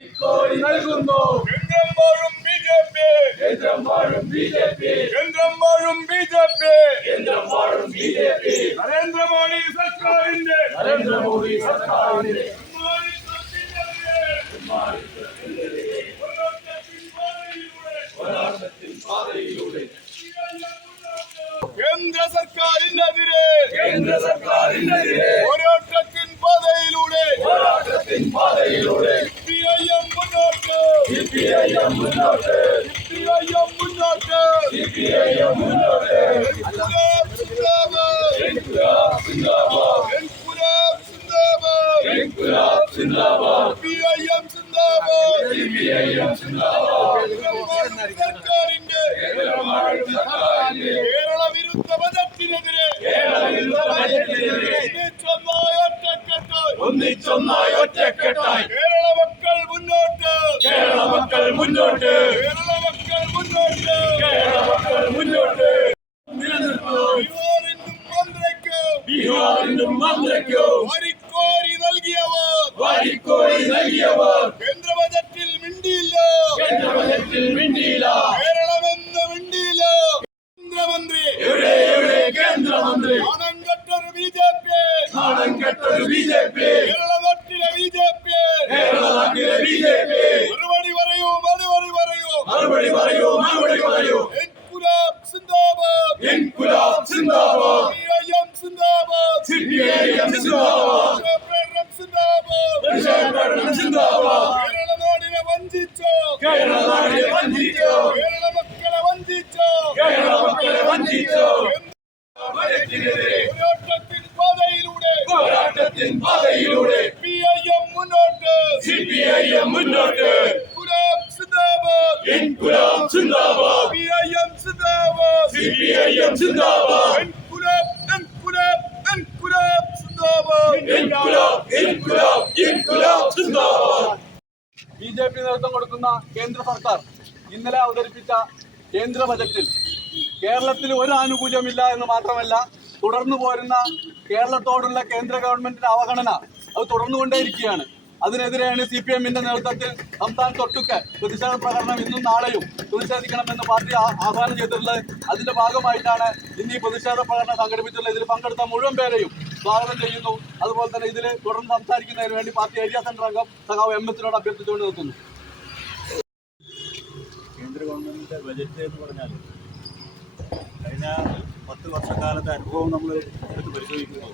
നൽകുന്നു. കേന്ദ്രം വാഴും ബിജെപി. നരേന്ദ്രമോദി സർക്കാരിന്റെ കേന്ദ്ര സർക്കാരിനെതിരെ പോരാട്ടത്തിൻ പാതയിലൂടെ CPIM മുന്നോട്ട്. ഇൻക്ലാബ് സിന്ദാബാദ്. CPIM സിന്ദാബാദ്. സർക്കാരിന്റെ കേരള വിരുദ്ധ ബജറ്റിനെതിരെ ഒന്നിച്ചൊന്നായി ഒറ്റക്കെട്ടായി കേരള മക്കൾ മുന്നോട്ട്. ബിഹാറിനും മന്ത്രിക്കും വാരിക്കോരി നൽകിയവർ കേന്ദ്ര ബജറ്റിൽ മിണ്ടിയില്ല. കേരളമെന്ന് മിണ്ടിയില്ല. കേന്ദ്രമന്ത്രി നാണം കെട്ടൊരു BJP. കേരള നാട്ടിലെ BJP. മറുപടി പറയൂ. ഇൻക്ലാബ് സിന്ദാബാദ്. CPIM സിന്ദാബാദ്. കേരള നാടിനെ വഞ്ചിച്ചോ. കേരള മക്കളെ വഞ്ചിച്ചോ. പോരാട്ടത്തിൻ പാതയിലൂടെ CPIM മുന്നോട്ട്. ഇൻക്ലാബ് സിന്ദാബാദ്. CPIM സിന്ദാബാദ്. BJP നേതൃത്വം കൊടുക്കുന്ന കേന്ദ്ര സർക്കാർ ഇന്നലെ അവതരിപ്പിച്ച കേന്ദ്ര ബജറ്റിൽ കേരളത്തിൽ ഒരു ആനുകൂല്യമില്ല എന്ന് മാത്രമല്ല, തുടർന്നു പോരുന്ന കേരളത്തോടുള്ള കേന്ദ്ര ഗവൺമെന്റിന്റെ അവഗണന അത് തുടർന്നുകൊണ്ടേയിരിക്കുകയാണ്. അതിനെതിരെയാണ് CPM-ന്റെ നേതൃത്വത്തിൽ സംസ്ഥാനത്തൊട്ടുക്കെ പ്രതിഷേധ പ്രകടനം ഇന്നും നാളെയും പ്രതിഷേധിക്കണമെന്ന് പാർട്ടി ആഹ്വാനം ചെയ്തിട്ടുള്ളത്. അതിന്റെ ഭാഗമായിട്ടാണ് ഇന്ന് ഈ പ്രതിഷേധ പ്രകടനം സംഘടിപ്പിച്ചിട്ടുള്ളത്. ഇതിൽ പങ്കെടുത്ത മുഴുവൻ പേരെയും സ്വാഗതം ചെയ്യുന്നു. അതുപോലെ തന്നെ ഇതിൽ തുടർന്ന് സംസാരിക്കുന്നതിന് വേണ്ടി പാർട്ടി ഏരിയ സെന്റർ അംഗം സഖാവ് MS-നോട് അഭ്യർത്ഥിച്ചുകൊണ്ട് നിർത്തുന്നു. കേന്ദ്ര ഗവൺമെന്റിന്റെ ബജറ്റ് എന്ന് പറഞ്ഞാൽ കഴിഞ്ഞ 10 വർഷക്കാലത്തെ അനുഭവം നമ്മൾ എടുത്ത് പരിശോധിക്കുമ്പോൾ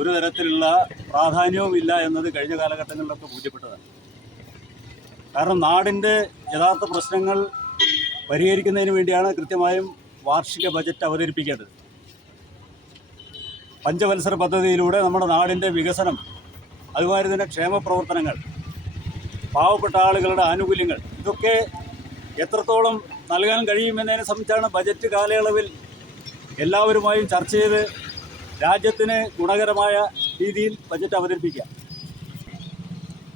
ഒരു തരത്തിലുള്ള പ്രാധാന്യവുമില്ല എന്നത് കഴിഞ്ഞ കാലഘട്ടങ്ങളിലൊക്കെ ബോധ്യപ്പെട്ടതാണ്. കാരണം നാടിൻ്റെ യഥാർത്ഥ പ്രശ്നങ്ങൾ പരിഹരിക്കുന്നതിന് വേണ്ടിയാണ് കൃത്യമായും വാർഷിക ബജറ്റ് അവതരിപ്പിക്കേണ്ടത്. പഞ്ചവത്സര പദ്ധതിയിലൂടെ നമ്മുടെ നാടിൻ്റെ വികസനം, അതുമാതിരി തന്നെ ക്ഷേമ പ്രവർത്തനങ്ങൾ, പാവപ്പെട്ട ആളുകളുടെ ആനുകൂല്യങ്ങൾ, ഇതൊക്കെ എത്രത്തോളം നൽകാൻ കഴിയുമെന്നതിനെ സംബന്ധിച്ചാണ് ബജറ്റ് കാലയളവിൽ എല്ലാവരുമായും ചർച്ച ചെയ്ത് രാജ്യത്തിന് ഗുണകരമായ രീതിയിൽ ബജറ്റ് അവതരിപ്പിക്കുക.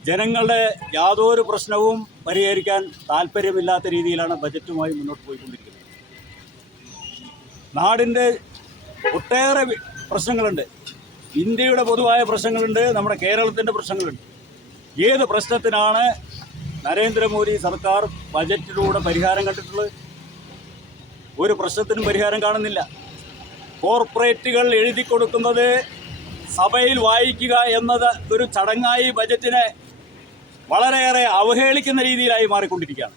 ജനങ്ങളുടെ യാതൊരു പ്രശ്നവും പരിഹരിക്കാൻ താല്പര്യമില്ലാത്ത രീതിയിലാണ് ബജറ്റുമായി മുന്നോട്ട് പോയിക്കൊണ്ടിരിക്കുന്നത്. നാടിൻ്റെ ഒട്ടേറെ പ്രശ്നങ്ങളുണ്ട്. ഇന്ത്യയുടെ പൊതുവായ പ്രശ്നങ്ങളുണ്ട്, നമ്മുടെ കേരളത്തിൻ്റെ പ്രശ്നങ്ങളുണ്ട്. ഏത് പ്രശ്നത്തിനാണ് നരേന്ദ്രമോദി സർക്കാർ ബജറ്റിലൂടെ പരിഹാരം കണ്ടിട്ടുള്ളത്? ഒരു പ്രശ്നത്തിനും പരിഹാരം കാണുന്നില്ല. കോർപ്പറേറ്റുകൾ എഴുതി കൊടുക്കുന്നത് സഭയിൽ വായിക്കുക എന്നത് ഒരു ചടങ്ങായി ബജറ്റിനെ വളരെയേറെ അവഹേളിക്കുന്ന രീതിയിലായി മാറിക്കൊണ്ടിരിക്കുകയാണ്.